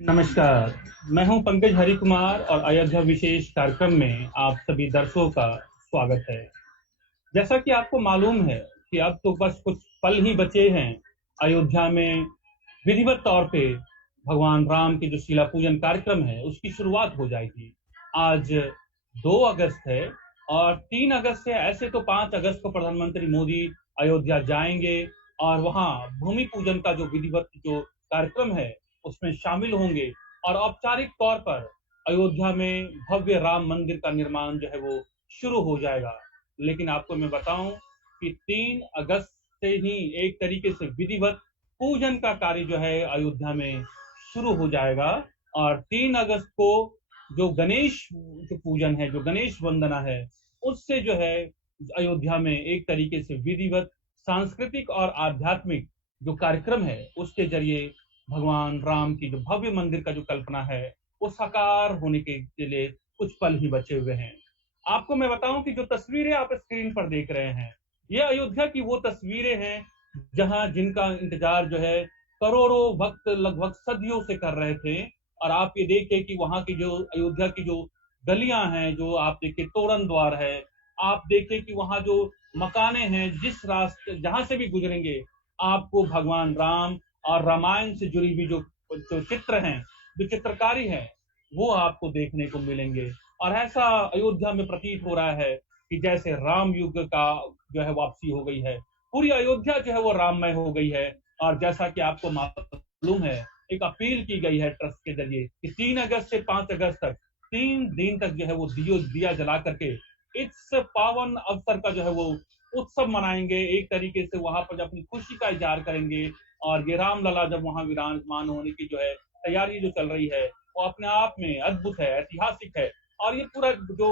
नमस्कार। मैं हूं पंकज हरि कुमार और अयोध्या विशेष कार्यक्रम में आप सभी दर्शकों का स्वागत है। जैसा कि आपको मालूम है कि अब तो बस कुछ पल ही बचे हैं। अयोध्या में विधिवत तौर पे भगवान राम के जो शिला पूजन कार्यक्रम है उसकी शुरुआत हो जाएगी। आज 2 अगस्त है और 3 अगस्त से, ऐसे तो 5 अगस्त को प्रधानमंत्री मोदी अयोध्या जाएंगे और वहां भूमि पूजन का जो विधिवत जो कार्यक्रम है उसमें शामिल होंगे और औपचारिक तौर पर अयोध्या में भव्य राम मंदिर का निर्माण जो है वो शुरू हो जाएगा। लेकिन आपको मैं बताऊं कि 3 अगस्त से ही एक तरीके से विधिवत पूजन का कार्य जो है अयोध्या में शुरू हो जाएगा और 3 अगस्त को जो गणेश जो पूजन है, जो गणेश वंदना है, उससे जो है अयोध्या में एक तरीके से विधिवत सांस्कृतिक और आध्यात्मिक जो कार्यक्रम है उसके जरिए भगवान राम की जो भव्य मंदिर का जो कल्पना है वो साकार होने के लिए कुछ पल ही बचे हुए हैं। आपको मैं बताऊं कि जो तस्वीरें आप स्क्रीन पर देख रहे हैं ये अयोध्या की वो तस्वीरें हैं जहां जिनका इंतजार जो है करोड़ों भक्त लगभग सदियों से कर रहे थे। और आप ये देखिए कि वहां की जो अयोध्या की जो गलियां हैं, जो आप देखिए तोरण द्वार है, आप देखिए कि वहां जो मकाने हैं, जिस रास्ते जहां से भी गुजरेंगे आपको भगवान राम और रामायण से जुड़ी हुई जो जो चित्र हैं, जो चित्रकारी है, वो आपको देखने को मिलेंगे। और ऐसा अयोध्या में प्रतीत हो रहा है कि जैसे राम युग का जो है वापसी हो गई है। पूरी अयोध्या जो है वो राममय हो गई है। और जैसा कि आपको मालूम है, एक अपील की गई है ट्रस्ट के जरिए कि 3 अगस्त से 5 अगस्त तक 3 दिन तक जो है वो दिया जला करके इस पावन अवसर का जो है वो उत्सव मनाएंगे। एक तरीके से वहां पर अपनी खुशी का इजहार करेंगे। और ये रामलला जब वहां विराजमान होने की जो है तैयारी जो चल रही है वो अपने आप में अद्भुत है, ऐतिहासिक है। और ये पूरा जो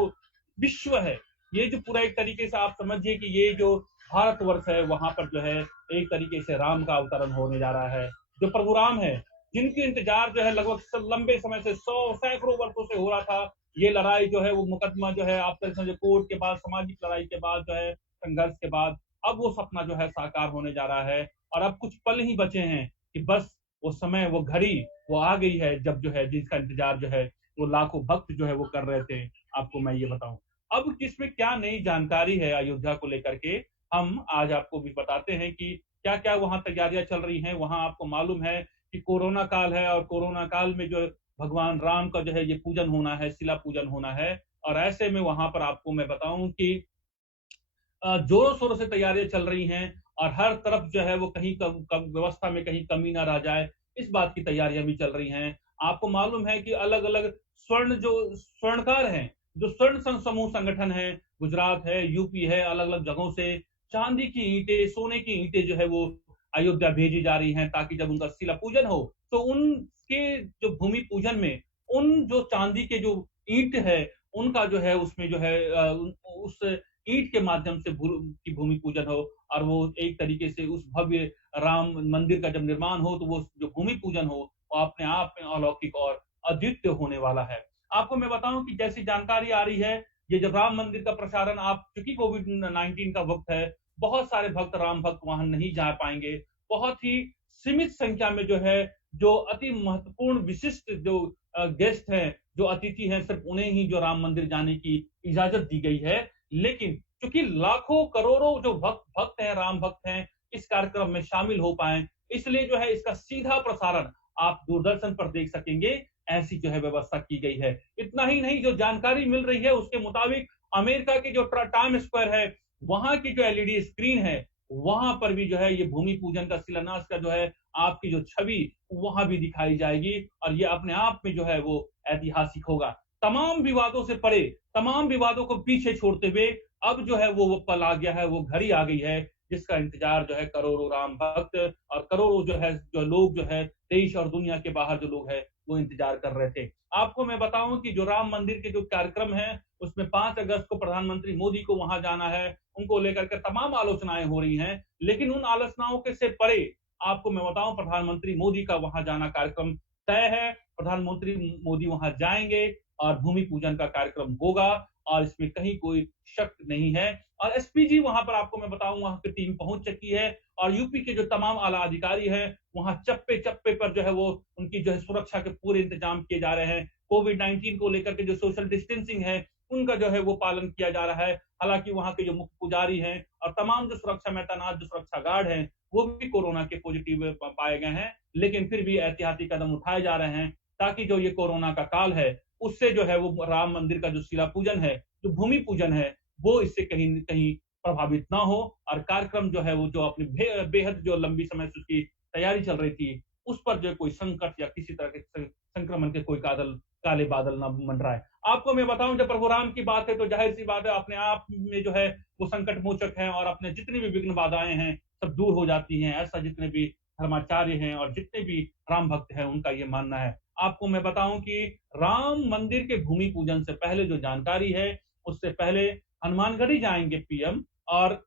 विश्व है, ये जो पूरा एक तरीके से आप समझिए कि ये जो भारतवर्ष है वहां पर जो है एक तरीके से राम का अवतरण होने जा रहा है। जो प्रभु राम है, जिनकी इंतजार जो है लगभग लंबे समय से 100 सैकड़ों वर्षों से हो रहा था। ये लड़ाई जो है वो मुकदमा जो है आप समझे कोर्ट के बाद, सामाजिक लड़ाई के बाद जो है संघर्ष के बाद अब वो सपना जो है साकार होने जा रहा है। और अब कुछ पल ही बचे हैं कि बस वो समय, वो घड़ी वो आ गई है जब जो है जिसका इंतजार जो है वो लाखों भक्त जो है वो कर रहे थे। आपको मैं ये बताऊं अब किसमें क्या नई जानकारी है अयोध्या को लेकर के, हम आज आपको भी बताते हैं कि क्या क्या वहां तैयारियां चल रही हैं। वहां आपको मालूम है कि कोरोना काल है और कोरोना काल में जो भगवान राम का जो है ये पूजन होना है, शिला पूजन होना है। और ऐसे में वहां पर आपको मैं बताऊं कि जोरों शोरों से तैयारियां चल रही हैं और हर तरफ जो है वो कहीं कम व्यवस्था में कहीं कमी ना रह जाए, इस बात की तैयारियां भी चल रही हैं। आपको मालूम है कि अलग अलग स्वर्णकार हैं, जो स्वर्ण समूह संगठन है, गुजरात है, यूपी है, अलग अलग जगहों से चांदी की ईंटें, सोने की ईंटें जो है वो अयोध्या भेजी जा रही हैं ताकि जब उनका शिला पूजन हो तो उनके जो भूमि पूजन में उन जो चांदी के जो ईंट है उनका जो है उसमें जो है उस ईंट के माध्यम से की भूमि पूजन हो और वो एक तरीके से उस भव्य राम मंदिर का जब निर्माण हो तो वो जो भूमि पूजन हो वो अपने आप में अलौकिक और अद्वितीय होने वाला है। आपको मैं बताऊं कि जैसी जानकारी आ रही है, ये जब राम मंदिर का प्रसारण, आप चूंकि कोविड-19 का वक्त है, बहुत सारे भक्त राम भक्त वहां नहीं जा पाएंगे। बहुत ही सीमित संख्या में जो है, जो अति महत्वपूर्ण विशिष्ट जो गेस्ट हैं, जो अतिथि हैं, सिर्फ उन्हें ही जो राम मंदिर जाने की इजाजत दी गई है। लेकिन क्योंकि लाखों करोड़ों जो भक्त भक्त हैं, राम भक्त हैं, इस कार्यक्रम में शामिल हो पाए, इसलिए जो है इसका सीधा प्रसारण आप दूरदर्शन पर देख सकेंगे, ऐसी जो है व्यवस्था की गई है। इतना ही नहीं, जो जानकारी मिल रही है उसके मुताबिक अमेरिका की जो टाइम स्क्वायर है, वहां की जो एलईडी स्क्रीन है, वहां पर भी जो है ये भूमि पूजन का शिलान्यास का जो है आपकी जो छवि वहां भी दिखाई जाएगी और ये अपने आप में जो है वो ऐतिहासिक होगा। तमाम विवादों से परे, तमाम विवादों को पीछे छोड़ते हुए अब जो है वो पल आ गया है, वो घड़ी आ गई है जिसका इंतजार जो है करोड़ों राम भक्त और करोड़ों जो है जो लोग जो है देश और दुनिया के बाहर जो लोग हैं वो इंतजार कर रहे थे। आपको मैं बताऊं कि जो राम मंदिर के जो कार्यक्रम है उसमें 5 अगस्त को प्रधानमंत्री मोदी को वहां जाना है, उनको लेकर के तमाम आलोचनाएं हो रही हैं। लेकिन उन आलोचनाओं के से परे आपको मैं बताऊं प्रधानमंत्री मोदी का वहां जाना कार्यक्रम तय है। प्रधानमंत्री मोदी वहां जाएंगे और भूमि पूजन का कार्यक्रम होगा। और इसमें कहीं कोई शक नहीं है। और एसपीजी वहां पर आपको मैं बताऊं वहां की टीम पहुंच चुकी है और यूपी के जो तमाम आला अधिकारी हैं वहां चप्पे चप्पे पर जो है वो उनकी जो है सुरक्षा के पूरे इंतजाम किए जा रहे हैं। कोविड-19 को लेकर के जो सोशल डिस्टेंसिंग है उनका जो है वो पालन किया जा रहा है। हालांकि वहां के जो मुख्य पुजारी हैं और तमाम जो सुरक्षा में तैनात जो सुरक्षा गार्ड हैं वो भी कोरोना के पॉजिटिव पाए गए हैं, लेकिन फिर भी एहतियाती कदम उठाए जा रहे हैं ताकि जो ये कोरोना का काल है उससे जो है वो राम मंदिर का जो शिला पूजन है, जो भूमि पूजन है, वो इससे कहीं न कहीं प्रभावित ना हो और कार्यक्रम जो है वो जो अपनी बेहद जो लंबी समय से उसकी तैयारी चल रही थी, उस पर जो कोई संकट या किसी तरह के संक्रमण के कोई काले बादल ना मंडराए। आपको मैं बताऊं जब प्रभु राम की बात है तो जाहिर सी बात है अपने आप में जो है वो संकट मोचक है और अपने जितनी भी विघ्न बाधाएं हैं सब दूर हो जाती हैं। ऐसा जितने भी धर्माचार्य हैं और जितने भी राम भक्त हैं उनका ये मानना है। आपको मैं बताऊं कि राम मंदिर के भूमि पूजन से पहले जो जानकारी है उससे पहले हनुमानगढ़ी जाएंगे पीएम और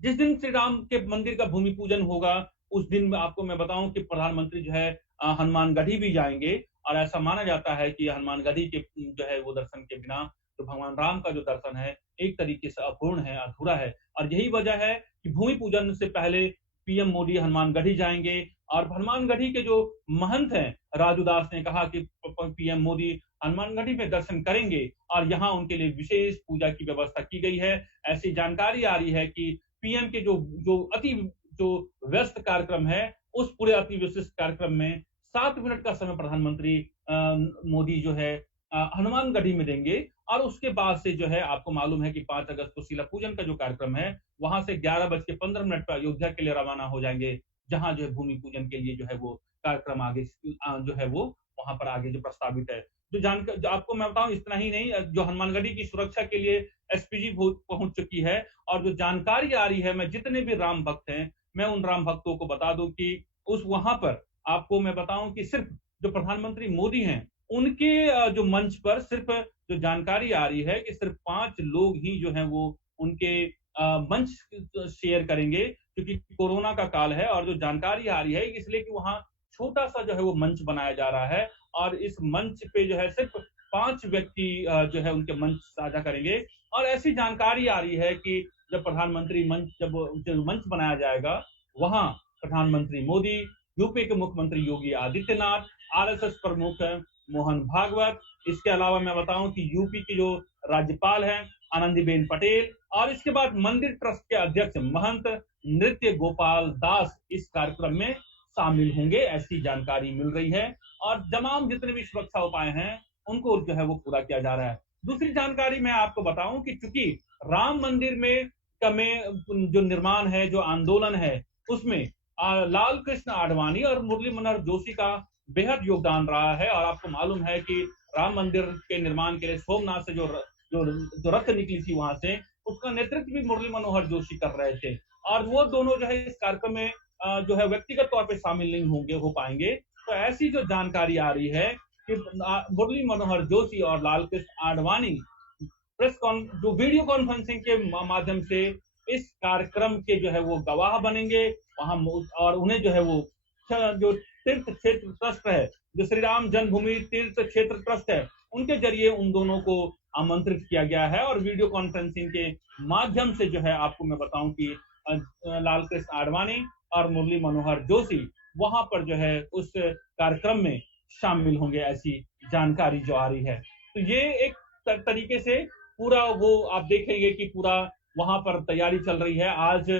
जिस दिन श्री राम के मंदिर का भूमि पूजन होगा उस दिन आपको मैं बताऊं कि प्रधानमंत्री जो है हनुमानगढ़ी भी जाएंगे और ऐसा माना जाता है कि हनुमानगढ़ी के जो है वो दर्शन के बिना तो भगवान राम का जो दर्शन है एक तरीके से अपूर्ण है, अधूरा है। और यही वजह है कि भूमि पूजन से पहले पीएम मोदी हनुमानगढ़ी जाएंगे और हनुमानगढ़ी के जो महंत हैं राजू दास ने कहा कि पीएम मोदी हनुमानगढ़ी में दर्शन करेंगे और यहाँ उनके लिए विशेष पूजा की व्यवस्था की गई है। ऐसी जानकारी आ रही है कि पीएम के जो व्यस्त कार्यक्रम है उस पूरे अति विशिष्ट कार्यक्रम में 7 मिनट का समय प्रधानमंत्री मोदी जो है हनुमानगढ़ी में देंगे और उसके बाद से जो है आपको मालूम है कि 5 अगस्त को शिला पूजन का जो कार्यक्रम है वहां से 11:15 पर अयोध्या के लिए रवाना हो जाएंगे, जहां जो है भूमि पूजन के लिए जो है वो कार्यक्रम आगे जो है वो वहां पर आगे जो प्रस्तावित है। जो आपको मैं बताऊं इतना ही नहीं, जो हनुमानगढ़ी की सुरक्षा के लिए एसपीजी पहुंच चुकी है और जो जानकारी आ रही है मैं जितने भी राम भक्त हैं मैं उन राम भक्तों को बता दूं कि उस वहां पर आपको मैं बताऊं कि सिर्फ जो प्रधानमंत्री मोदी हैं उनके जो मंच पर सिर्फ जो जानकारी आ रही है कि सिर्फ 5 लोग ही जो है वो उनके मंच शेयर करेंगे क्योंकि कोरोना का काल है और जो जानकारी आ रही है इसलिए कि वहां छोटा सा जो है वो मंच बनाया जा रहा है और इस मंच पे जो है सिर्फ 5 व्यक्ति जो है उनके मंच साझा करेंगे। और ऐसी जानकारी आ रही है कि जब प्रधानमंत्री मंच बनाया जाएगा वहां प्रधानमंत्री मोदी, यूपी के मुख्यमंत्री योगी आदित्यनाथ, आरएसएस प्रमुख मोहन भागवत, इसके अलावा मैं बताऊं कि यूपी की जो राज्यपाल हैं आनंदीबेन पटेल और इसके बाद मंदिर ट्रस्ट के अध्यक्ष महंत नृत्य गोपाल दास इस कार्यक्रम में शामिल होंगे, ऐसी जानकारी मिल रही है। और तमाम जितने भी सुरक्षा उपाय हैं उनको जो है वो पूरा किया जा रहा है। दूसरी जानकारी मैं आपको बताऊं कि चूंकि राम मंदिर में जो निर्माण है, जो आंदोलन है, उसमें लाल कृष्ण आडवाणी और मुरली मनोहर जोशी का बेहद योगदान रहा है। और आपको मालूम है कि राम मंदिर के निर्माण के लिए सोमनाथ से जो रथ निकली थी वहां से उसका नेतृत्व भी मुरली मनोहर जोशी कर रहे थे और वो दोनों जो है इस कार्यक्रम में जो है व्यक्तिगत तौर पे शामिल नहीं हो पाएंगे। तो ऐसी जो जानकारी आ रही है कि मुरली मनोहर जोशी और लाल कृष्ण आडवाणी जो वीडियो कॉन्फ्रेंसिंग के माध्यम से इस कार्यक्रम के जो है वो गवाह बनेंगे वहां और उन्हें जो है वो जो तीर्थ क्षेत्र ट्रस्ट है, जो श्री राम जन्मभूमि तीर्थ क्षेत्र ट्रस्ट है, उनके जरिए उन दोनों को आमंत्रित किया गया है और वीडियो कॉन्फ्रेंसिंग के माध्यम से जो है आपको मैं बताऊं कि लाल कृष्ण आडवाणी और मुरली मनोहर जोशी वहां पर जो है उस कार्यक्रम में शामिल होंगे, ऐसी जानकारी जो आ रही है। तो ये एक तरीके से पूरा वो आप देखेंगे कि पूरा वहां पर तैयारी चल रही है। आज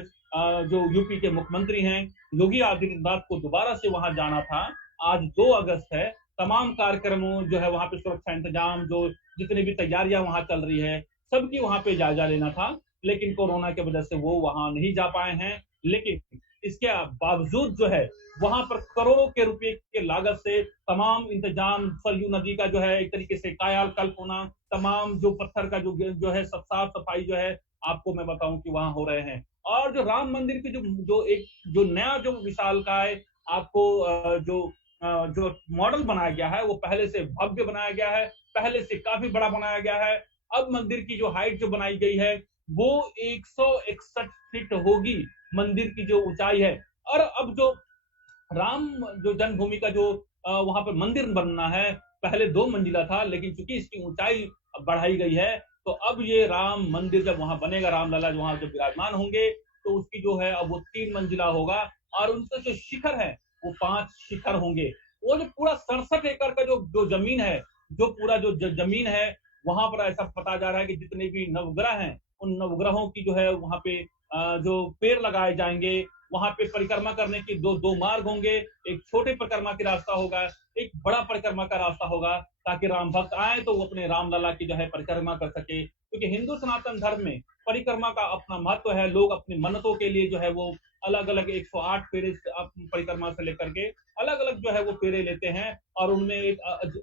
जो यूपी के मुख्यमंत्री हैं योगी आदित्यनाथ को दोबारा से वहां जाना था, आज 2 अगस्त है, तमाम कार्यक्रमों जो है वहां पे सुरक्षा इंतजाम जो जितनी भी तैयारियां वहां चल रही है सबकी वहां पे जायजा लेना था, लेकिन कोरोना की वजह से वो वहां नहीं जा पाए हैं। लेकिन इसके बावजूद जो है वहां पर करोड़ों के रुपए के लागत से तमाम इंतजाम, सरयू नदी का जो है एक तरीके से कायाकल्प होना, तमाम जो पत्थर का जो है सब साफ सफाई जो है आपको मैं बताऊं कि वहां हो रहे हैं। और जो राम मंदिर की जो नया जो विशालकाय आपको जो मॉडल बनाया गया है वो पहले से भव्य बनाया गया है, पहले से काफी बड़ा बनाया गया है। अब मंदिर की जो हाइट जो बनाई गई है वो 161 फीट होगी, मंदिर की जो ऊंचाई है। और अब राम जन्मभूमि का जो वहां पर मंदिर बनना है, पहले 2 मंजिला था, लेकिन चूंकि इसकी ऊंचाई बढ़ाई गई है। तो अब ये राम मंदिर जब वहां बनेगा, रामलला वहां जब विराजमान होंगे, तो उसकी जो है अब वो 3 मंजिला होगा और उनके जो शिखर है वो 5 शिखर होंगे। वो जो पूरा 67 एकड़ का जो जमीन है, जो पूरा जो जमीन है, वहां पर ऐसा पता जा रहा है कि जितने भी नवग्रह हैं, उन नवग्रहों की जो है वहां पे जो पेड़ लगाए जाएंगे। वहां पे परिक्रमा करने की दो दो मार्ग होंगे, एक छोटे परिक्रमा की रास्ता होगा, एक बड़ा परिक्रमा का रास्ता होगा, ताकि राम भक्त आए तो वो अपने रामलला की जो है परिक्रमा कर सके। क्योंकि हिंदू सनातन धर्म में परिक्रमा का अपना महत्व है। लोग अपनी मन्नतों के लिए जो है वो अलग अलग 108 फेरे परिक्रमा से लेकर के अलग अलग जो है वो फेरे लेते हैं और उनमें एक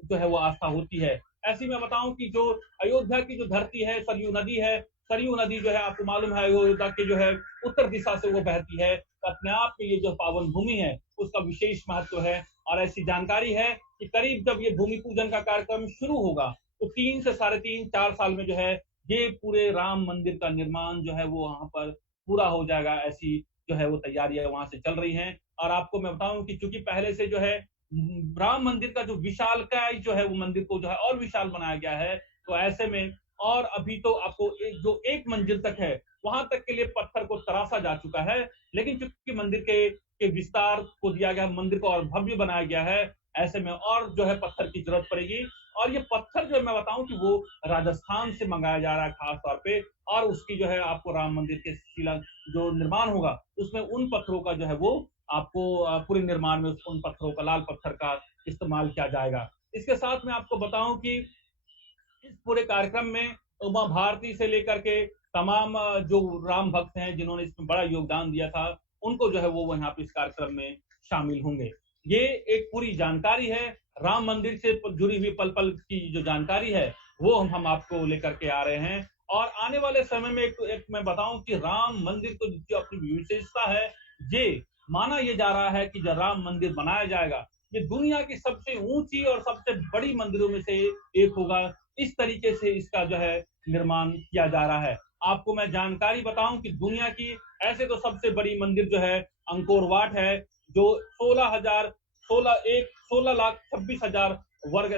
जो है वो आस्था होती है। ऐसी मैं बताऊं कि जो अयोध्या की जो धरती है, सरयू नदी है, सरयू नदी जो है आपको मालूम है अयोध्या की जो है उत्तर दिशा से वो बहती है। तो अपने आप में ये जो पावन भूमि है उसका विशेष महत्व है। और ऐसी जानकारी है कि करीब जब ये भूमि पूजन का कार्यक्रम शुरू होगा तो 3 से 3.5 4 साल में जो है ये पूरे राम मंदिर का निर्माण जो है वो वहां पर पूरा हो जाएगा। ऐसी जो है वो तैयारियां वहां से चल रही हैं। और आपको मैं बताऊं कि चूंकि पहले से जो है राम मंदिर का जो विशालकाय जो है वो मंदिर को जो है और विशाल बनाया गया है, तो ऐसे में और अभी तो आपको जो 1 मंजिल तक है वहां तक के लिए पत्थर को तराशा जा चुका है। लेकिन चूंकि मंदिर के विस्तार को दिया गया, मंदिर को और भव्य बनाया गया है, ऐसे में और जो है पत्थर की जरूरत पड़ेगी। और ये पत्थर जो मैं बताऊं कि वो राजस्थान से मंगाया जा रहा है खास तौर पे। और उसकी जो है आपको राम मंदिर के शिला जो निर्माण होगा उसमें उन पत्थरों का जो है वो आपको पूरे निर्माण में उन पत्थरों का, लाल पत्थर का इस्तेमाल किया जाएगा। इसके साथ में आपको बताऊं कि इस पूरे कार्यक्रम में उमा भारती से लेकर के तमाम जो राम भक्त हैं जिन्होंने इसमें बड़ा योगदान दिया था, उनको जो है वो यहाँ पे इस कार्यक्रम में शामिल होंगे। ये एक पूरी जानकारी है राम मंदिर से जुड़ी हुई पल पल की जो जानकारी है वो हम आपको लेकर के आ रहे हैं। और आने वाले समय में एक मैं बताऊं कि राम मंदिर को जो अपनी विशेषता है, ये माना ये जा रहा है कि जब राम मंदिर बनाया जाएगा ये दुनिया की सबसे ऊंची और सबसे बड़ी मंदिरों में से एक होगा। इस तरीके से इसका जो है निर्माण किया जा रहा है। आपको मैं जानकारी बताऊं कि दुनिया की ऐसे तो सबसे बड़ी मंदिर जो है अंकोर वाट है, जो 16 लाख 26 हजार वर्ग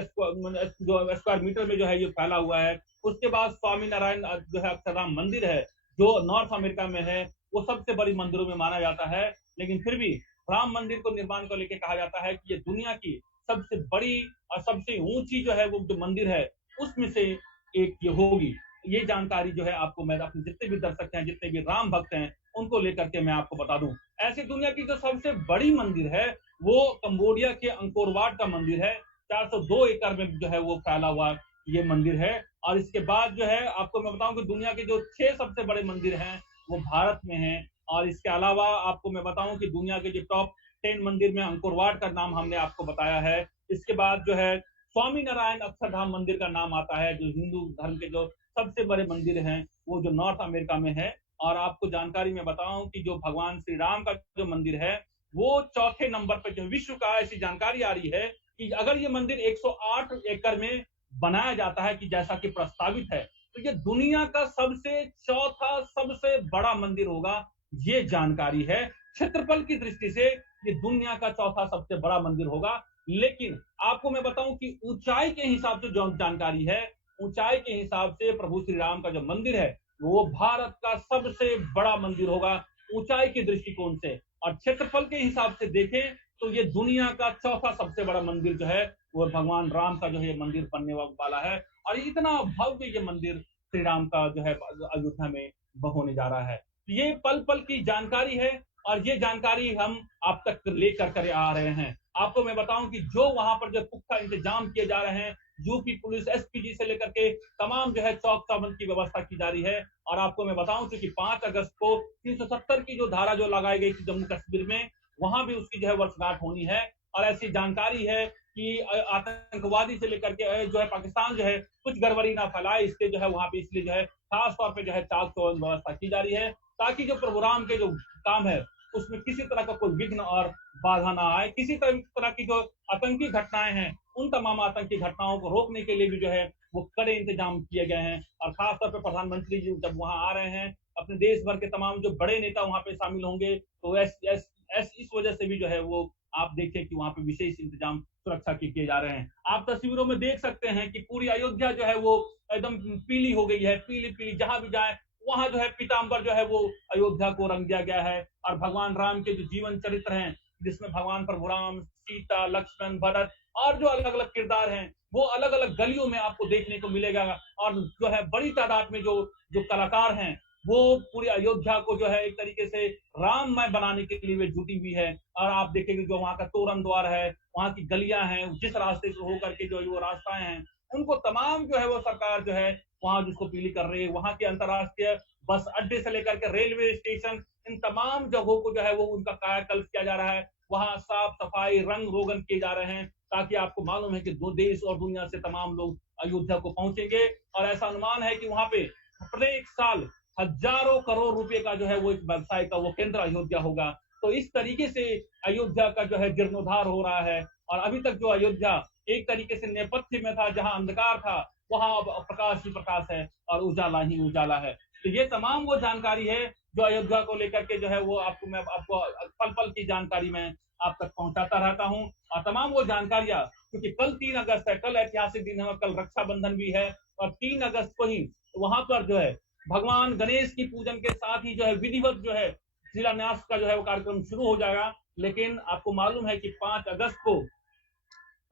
जो स्क्वायर मीटर में जो है ये फैला हुआ है। उसके बाद स्वामी नारायण जो है अक्षरधाम मंदिर है, जो नॉर्थ अमेरिका में है, वो सबसे बड़ी मंदिरों में माना जाता है। लेकिन फिर भी राम मंदिर को निर्माण को लेकर कहा जाता है कि ये दुनिया की सबसे बड़ी और सबसे ऊंची जो है वो जो मंदिर है उसमें से एक ये होगी। ये जानकारी जो है आपको मैं अपने जितने भी दर्शक हैं, जितने भी राम भक्त हैं, उनको लेकर के मैं आपको बता दूं। ऐसी दुनिया की जो सबसे बड़ी मंदिर है वो कंबोडिया के अंकोर वाट का मंदिर है। 402 एकड़ में जो है वो फैला हुआ ये मंदिर है। और इसके बाद जो है आपको मैं बताऊं कि दुनिया के जो 6 सबसे बड़े मंदिर हैं वो भारत में हैं। और इसके अलावा आपको मैं बताऊं कि दुनिया के जो टॉप 10 मंदिर में अंकोर वाट का नाम हमने आपको बताया है। इसके बाद जो है स्वामी नारायण अक्षरधाम मंदिर का नाम आता है, जो हिंदू धर्म के जो सबसे बड़े मंदिर हैं वो जो नॉर्थ अमेरिका में है। और आपको जानकारी में बताऊं कि जो भगवान श्री राम का जो मंदिर है वो चौथे नंबर पर जो विश्व का, ऐसी जानकारी आ रही है कि अगर ये मंदिर 108 एकड़ में बनाया जाता है कि जैसा कि प्रस्तावित है, तो ये दुनिया का सबसे चौथा सबसे बड़ा मंदिर होगा। ये जानकारी है। क्षेत्रफल की दृष्टि से ये दुनिया का चौथा सबसे बड़ा मंदिर होगा। लेकिन आपको मैं बताऊं कि ऊंचाई के हिसाब से जो जानकारी है, ऊंचाई के हिसाब से प्रभु श्री राम का जो मंदिर है वो भारत का सबसे बड़ा मंदिर होगा ऊंचाई के दृष्टिकोण से। और क्षेत्रफल के हिसाब से देखें तो ये दुनिया का चौथा सबसे बड़ा मंदिर जो है वो भगवान राम का जो है मंदिर बनने वाला है। और इतना भव्य ये मंदिर श्री राम का जो है अयोध्या में होने जा रहा है। ये पल पल की जानकारी है और ये जानकारी हम आप तक लेकर कर आ रहे हैं। आपको मैं बताऊं कि जो वहां पर जो पुख्ता इंतजाम किए जा रहे हैं, यूपी पुलिस एसपीजी से लेकर के तमाम जो है चौक चौबंद की व्यवस्था की जा रही है। और आपको मैं बताऊं कि 5 अगस्त को 370 की जो धारा जो लगाई गई थी जम्मू कश्मीर में, वहां भी उसकी जो है वर्षगांठ होनी है। और ऐसी जानकारी है कि आतंकवादी से लेकर के जो है पाकिस्तान जो है कुछ गड़बड़ी ना फैलाए, इसके जो है वहां पे इसलिए जो है खास तौर पे जो है चाक चौबंद व्यवस्था की जा रही है, ताकि जो प्रभु राम के जो काम है उसमें किसी तरह का कोई विघ्न और बाधा ना आए। किसी तरह की जो आतंकी घटनाएं हैं उन तमाम आतंकी घटनाओं को रोकने के लिए भी जो है वो कड़े इंतजाम किए गए हैं। और खासतौर पर प्रधानमंत्री जी जब वहां आ रहे हैं, अपने देश भर के तमाम जो बड़े नेता वहां पे शामिल होंगे, तो इस वजह से भी जो है वो आप देखें कि वहां पे विशेष इंतजाम सुरक्षा के किए जा रहे हैं। आप तस्वीरों में देख सकते हैं कि पूरी अयोध्या जो है वो एकदम पीली हो गई है, पीली पीली, जहां भी जाए वहां जो है पीताम्बर जो है वो अयोध्या को रंग दिया गया है। और भगवान राम के जो जीवन चरित्र हैं, जिसमें भगवान प्रभु राम, सीता, लक्ष्मण, भरत और जो अलग अलग किरदार हैं, वो अलग अलग गलियों में आपको देखने को मिलेगा। और जो है बड़ी तादाद में जो जो कलाकार हैं, वो पूरी अयोध्या को जो है एक तरीके से राममय बनाने के लिए वे जुटी हुई है। और आप देखेंगे जो वहाँ का तोरण द्वार है, वहाँ की गलियां हैं, जिस रास्ते से होकर के जो वो रास्ताएं हैं, उनको तमाम जो है वो सरकार जो है वहां जिसको पीली कर रही है। वहां के अंतर्राष्ट्रीय बस अड्डे से लेकर के रेलवे स्टेशन, इन तमाम जगहों को जो है वो उनका कायाकल्प किया जा रहा है। वहां साफ सफाई, रंग रोगन किए जा रहे हैं, ताकि आपको मालूम है कि दो देश और दुनिया से तमाम लोग अयोध्या को पहुंचेंगे। और ऐसा अनुमान है कि वहां पे प्रत्येक साल हजारों करोड़ रुपए का जो है वो एक व्यवसाय का वो केंद्र अयोध्या होगा। तो इस तरीके से अयोध्या का जो है जीर्णोद्धार हो रहा है। और अभी तक जो अयोध्या एक तरीके से नेपथ्य में था, जहां अंधकार था, वहां अब प्रकाश ही प्रकाश है और उजाला ही उजाला है। तो ये तमाम वो जानकारी है जो अयोध्या को लेकर के जो है वो मैं आपको पल पल की जानकारी में आप तक पहुंचाता रहता हूं। और तमाम वो जानकारियां, क्योंकि कल 3 अगस्त है, कल ऐतिहासिक दिन है, कल रक्षाबंधन भी है। और 3 अगस्त को ही वहां पर जो है भगवान गणेश की पूजन के साथ ही जो है विधिवत जो है शिलान्यास का जो है वो कार्यक्रम शुरू हो जाएगा। लेकिन आपको मालूम है कि 5 अगस्त को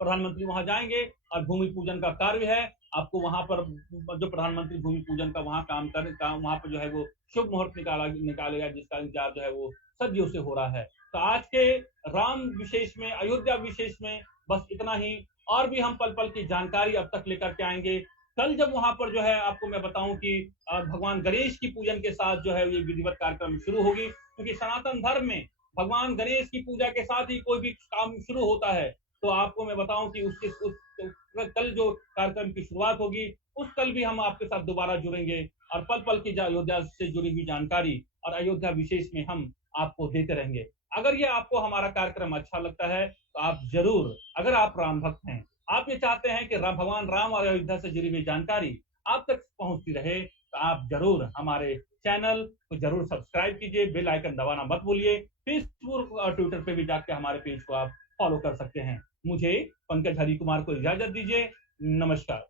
प्रधानमंत्री वहां जाएंगे और भूमि पूजन का कार्य है। आपको वहां पर जो प्रधानमंत्री भूमि पूजन का वहां काम वहां पर जो है वो शुभ मुहूर्त निकालेगा, जिसका इंतजार जो है वो सदियों से हो रहा है। तो आज के राम विशेष में, अयोध्या विशेष में बस इतना ही। और भी हम पल पल की जानकारी अब तक लेकर के आएंगे। कल जब वहां पर जो है आपको मैं बताऊं कि भगवान गणेश की पूजन के साथ जो है ये विधिवत कार्यक्रम शुरू होगी, क्योंकि सनातन धर्म में भगवान गणेश की पूजा के साथ ही कोई भी काम शुरू होता है। तो आपको मैं बताऊं कि कल जो कार्यक्रम की शुरुआत होगी, उस कल भी हम आपके साथ दोबारा जुड़ेंगे और पल पल की अयोध्या से जुड़ी हुई जानकारी और अयोध्या विशेष में हम आपको देते रहेंगे। अगर ये आपको हमारा कार्यक्रम अच्छा लगता है तो आप जरूर, अगर आप राम भक्त हैं, आप ये चाहते हैं कि भगवान राम और अयोध्या से जुड़ी हुई जानकारी आप तक पहुंचती रहे, तो आप जरूर हमारे चैनल को जरूर सब्सक्राइब कीजिए, बेल आइकन दबाना मत भूलिए। फेसबुक और ट्विटर पे भी जाके हमारे पेज को आप फॉलो कर सकते हैं। मुझे पंकज हरि कुमार को इजाजत दीजिए। नमस्कार।